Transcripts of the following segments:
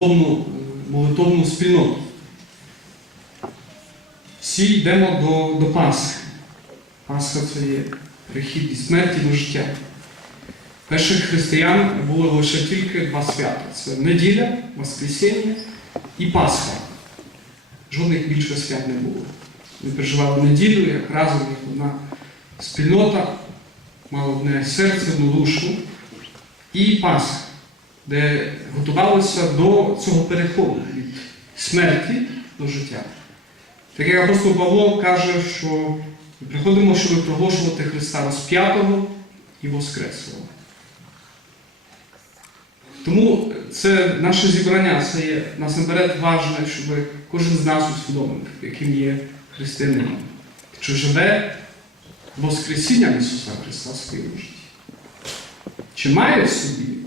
молитовну, спільноту. Всі йдемо до, до Пасхи. Пасха це є прихід від смерті до життя. Перших християн було лише тільки два свята: це неділя, Воскресіння і Пасха. Жодних більше свят не було. Ми переживали неділю як разом, як одна спільнота, мали одне серце, одну душу. І Пасха, де готувалися до цього переходу від смерті до життя. Так як апостол Павло каже, що ми приходимо, щоб проголошувати Христа розп'ятого і Воскреслого. Тому це наше зібрання, це є насамперед важне, щоб кожен з нас усвідомив, яким є християнином, що живе Воскресінням Ісуса Христа в своєму житті. Чи має в собі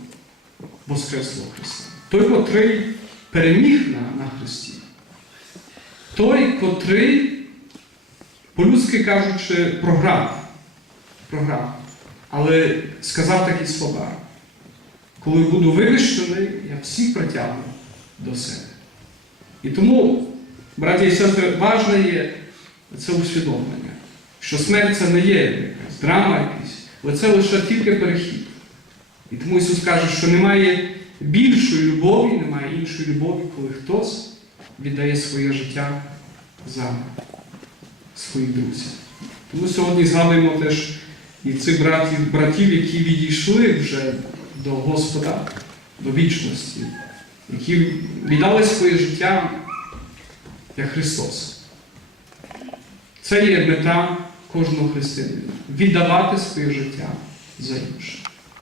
Воскреслого Христа? Той, котрий переміг на, на Христі. Той, котрий, по-людськи кажучи, програв. Програв. Але сказав такі слова. Коли буду вивищений, я всіх притягну до себе. І тому, браті і сестри, важне є це усвідомлення, що смерть це не є якась драма якась, але це лише тільки перехід. І тому Ісус каже, що немає більшої любові, немає іншої любові, коли хтось віддає своє життя за своїх друзів. Тому сьогодні згадуємо теж і цих братів, братів, які відійшли вже до Господа, до вічності, які віддали своє життя як Христос. Це є мета кожного християнина віддавати своє життя за інших.